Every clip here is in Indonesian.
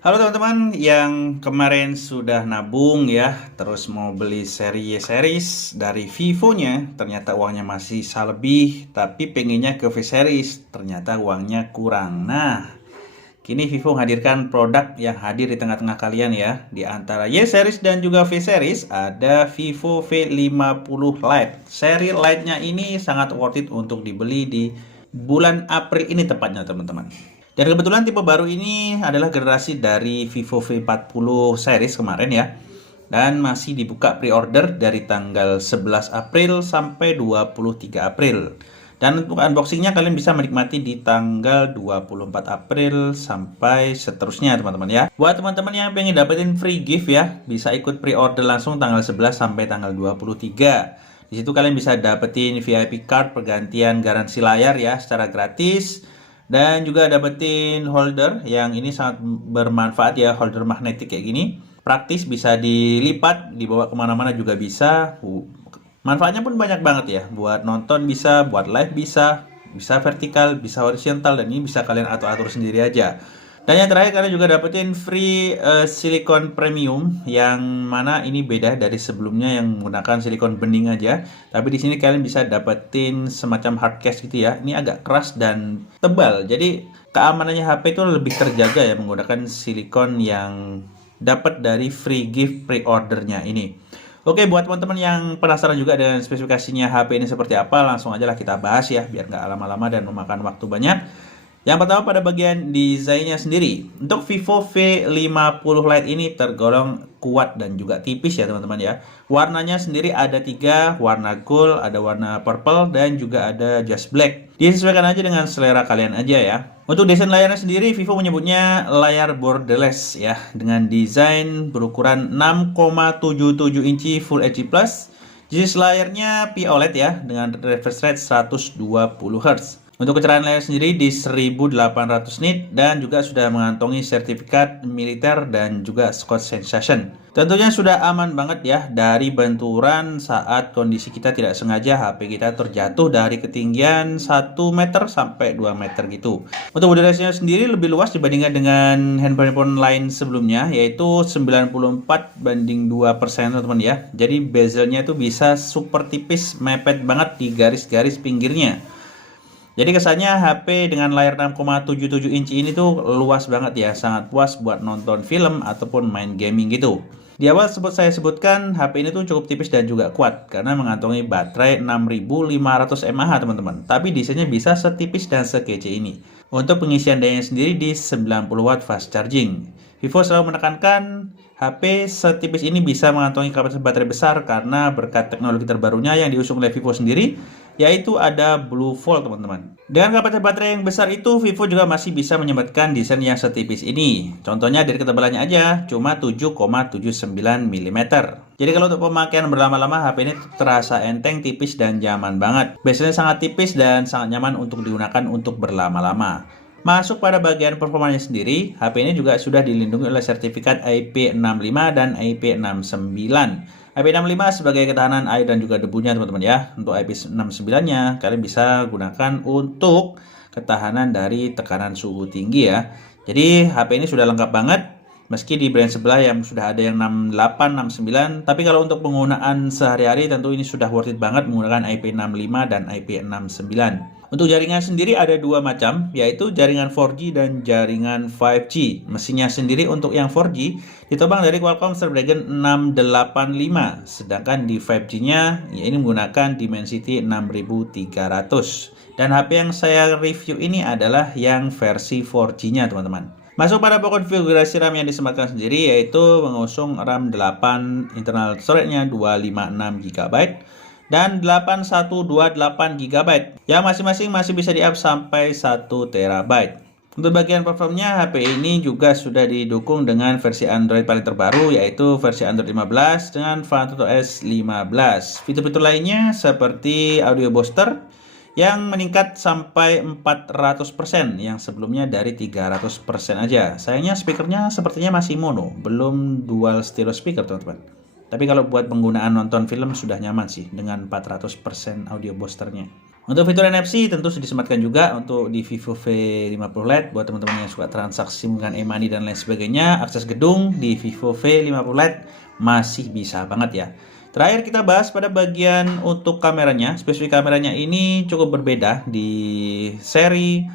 Halo teman-teman yang kemarin sudah nabung ya, terus mau beli series dari Vivo-nya, ternyata uangnya masih sisa lebih, tapi pengennya ke V-Series, ternyata uangnya kurang. Nah, kini Vivo menghadirkan produk yang hadir di tengah-tengah kalian ya. Di antara Y-Series dan juga V-Series, ada Vivo V50 Lite. Seri Lite-nya ini sangat worth it untuk dibeli di bulan April ini tepatnya teman-teman. Dan kebetulan tipe baru ini adalah generasi dari Vivo V40 series kemarin ya. Dan masih dibuka pre-order dari tanggal 11 April sampai 23 April. Dan untuk unboxingnya kalian bisa menikmati di tanggal 24 April sampai seterusnya teman-teman ya. Buat teman-teman yang pengen dapetin free gift ya, bisa ikut pre-order langsung tanggal 11 sampai tanggal 23. Di situ kalian bisa dapetin VIP card pergantian garansi layar ya secara gratis. Dan juga dapetin holder yang ini sangat bermanfaat ya, holder magnetik kayak gini. Praktis, bisa dilipat, dibawa kemana-mana juga bisa. Manfaatnya pun banyak banget ya. Buat nonton bisa, buat live bisa vertikal, bisa horizontal, dan ini bisa kalian atur-atur sendiri aja. Dan yang terakhir kalian juga dapetin free silikon premium yang mana ini beda dari sebelumnya yang menggunakan silikon bening aja. Tapi di sini kalian bisa dapetin semacam hard case gitu ya. Ini agak keras dan tebal. Jadi keamanannya HP itu lebih terjaga ya menggunakan silikon yang dapat dari free gift pre-ordernya ini. Oke, buat teman-teman yang penasaran juga dengan spesifikasinya HP ini seperti apa, langsung aja lah kita bahas ya, biar nggak lama-lama dan memakan waktu banyak. Yang pertama pada bagian desainnya sendiri. Untuk Vivo V50 Lite ini tergolong kuat dan juga tipis ya teman-teman ya. Warnanya sendiri ada 3, warna gold, ada warna purple, dan juga ada just black. Disesuaikan aja dengan selera kalian aja ya. Untuk desain layarnya sendiri, Vivo menyebutnya layar borderless ya. Dengan desain berukuran 6,77 inci Full HD+. Jenis layarnya POLED ya, dengan refresh rate 120 Hz. Untuk kecerahan layar sendiri di 1800 nit dan juga sudah mengantongi sertifikat militer dan juga Scotch Sensation. Tentunya sudah aman banget ya dari benturan saat kondisi kita tidak sengaja HP kita terjatuh dari ketinggian 1 meter sampai 2 meter gitu. Untuk durasinya sendiri lebih luas dibandingkan dengan handphone lain sebelumnya, yaitu 94:2% teman-teman ya. Jadi bezelnya itu bisa super tipis, mepet banget di garis-garis pinggirnya. Jadi kesannya HP dengan layar 6,77 inci ini tuh luas banget ya, sangat puas buat nonton film ataupun main gaming gitu. Di awal saya sebutkan HP ini tuh cukup tipis dan juga kuat karena mengantongi baterai 6500 mAh teman-teman. Tapi desainnya bisa setipis dan sekece ini. Untuk pengisian dayanya sendiri di 90 watt fast charging. Vivo selalu menekankan HP setipis ini bisa mengantongi kapasitas baterai besar karena berkat teknologi terbarunya yang diusung oleh Vivo sendiri, yaitu ada Blue Volt teman-teman. Dengan kapasitas baterai yang besar itu, Vivo juga masih bisa menyempatkan desain yang setipis ini. Contohnya dari ketebalannya aja, cuma 7,79 mm. Jadi kalau untuk pemakaian berlama-lama, HP ini terasa enteng, tipis, dan nyaman banget. Biasanya sangat tipis dan sangat nyaman untuk digunakan untuk berlama-lama. Masuk pada bagian performanya sendiri, HP ini juga sudah dilindungi oleh sertifikat IP65 dan IP69. IP65 sebagai ketahanan air dan juga debunya teman-teman ya. Untuk IP69-nya kalian bisa gunakan untuk ketahanan dari tekanan suhu tinggi ya. Jadi HP ini sudah lengkap banget. Meski di brand sebelah yang sudah ada yang 68, 69, tapi kalau untuk penggunaan sehari-hari tentu ini sudah worth it banget menggunakan IP65 dan IP69. Untuk jaringan sendiri ada dua macam, yaitu jaringan 4G dan jaringan 5G. Mesinnya sendiri untuk yang 4G ditopang dari Qualcomm Snapdragon 685, sedangkan di 5G-nya ya ini menggunakan Dimensity 6300. Dan HP yang saya review ini adalah yang versi 4G-nya teman-teman. Masuk pada konfigurasi RAM yang disematkan sendiri, yaitu mengusung RAM 8, internal storage-nya 256 GB dan 8128 GB yang masing-masing masih bisa di-up sampai 1 TB. Untuk bagian performnya, HP ini juga sudah didukung dengan versi Android paling terbaru, yaitu versi Android 15 dengan FunTouchOS 15. Fitur-fitur lainnya seperti audio booster yang meningkat sampai 400%, yang sebelumnya dari 300% aja. Sayangnya speakernya sepertinya masih mono, belum dual stereo speaker teman-teman. Tapi kalau buat penggunaan nonton film sudah nyaman sih dengan 400% audio boosternya. Untuk fitur NFC tentu disematkan juga untuk di Vivo V50 LED buat teman-teman yang suka transaksi menggunakan e-money dan lain sebagainya. Akses gedung di Vivo V50 LED masih bisa banget ya. Terakhir kita bahas pada bagian untuk kameranya. Spesifik kameranya ini cukup berbeda di seri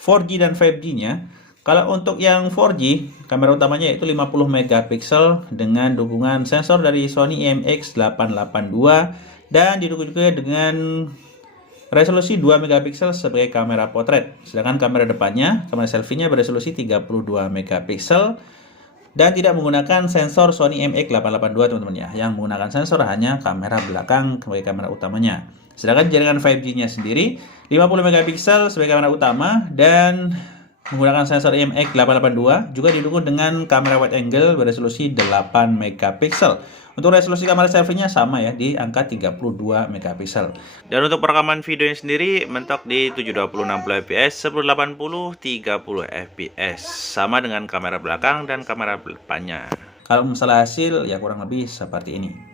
4G dan 5G-nya. Kalau untuk yang 4G, kamera utamanya yaitu 50 megapiksel dengan dukungan sensor dari Sony IMX882 dan didukung juga dengan resolusi 2 megapiksel sebagai kamera potret. Sedangkan kamera depannya, kamera selfie-nya beresolusi 32 megapiksel dan tidak menggunakan sensor Sony IMX882 teman-teman ya. Yang menggunakan sensor hanya kamera belakang sebagai kamera utamanya. Sedangkan jaringan 5G-nya sendiri 50 megapiksel sebagai kamera utama dan menggunakan sensor IMX882 juga didukung dengan kamera wide angle beresolusi 8 megapiksel. Untuk resolusi kamera selfie-nya sama ya di angka 32 megapiksel. Dan untuk perekaman videonya sendiri mentok di 720 60 fps, 1080 30 fps. Sama dengan kamera belakang dan kamera depannya. Kalau masalah hasil ya kurang lebih seperti ini.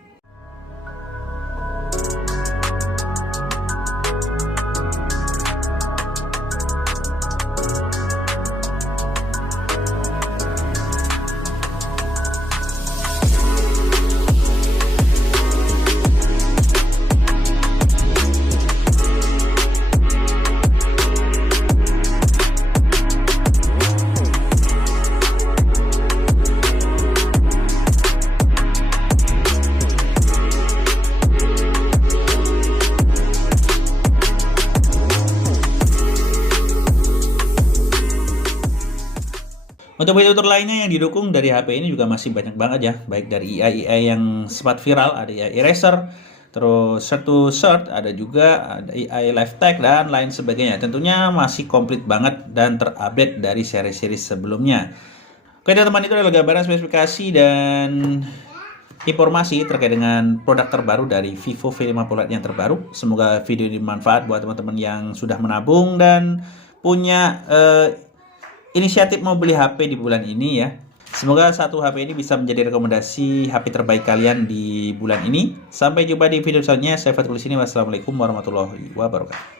Untuk fitur lainnya yang didukung dari HP ini juga masih banyak banget ya, baik dari AI yang sempat viral, ada AI Eraser, terus Search to Search, ada juga ada AI Live Tag dan lain sebagainya. Tentunya masih komplit banget dan terupdate dari seri-seri sebelumnya. Oke teman-teman, itu adalah gambaran spesifikasi dan informasi terkait dengan produk terbaru dari Vivo V50 LED yang terbaru. Semoga video ini bermanfaat buat teman-teman yang sudah menabung dan punya inisiatif mau beli HP di bulan ini ya. Semoga satu HP ini bisa menjadi rekomendasi HP terbaik kalian di bulan ini. Sampai jumpa di video selanjutnya. Saya Fatul di sini. Wassalamualaikum warahmatullahi wabarakatuh.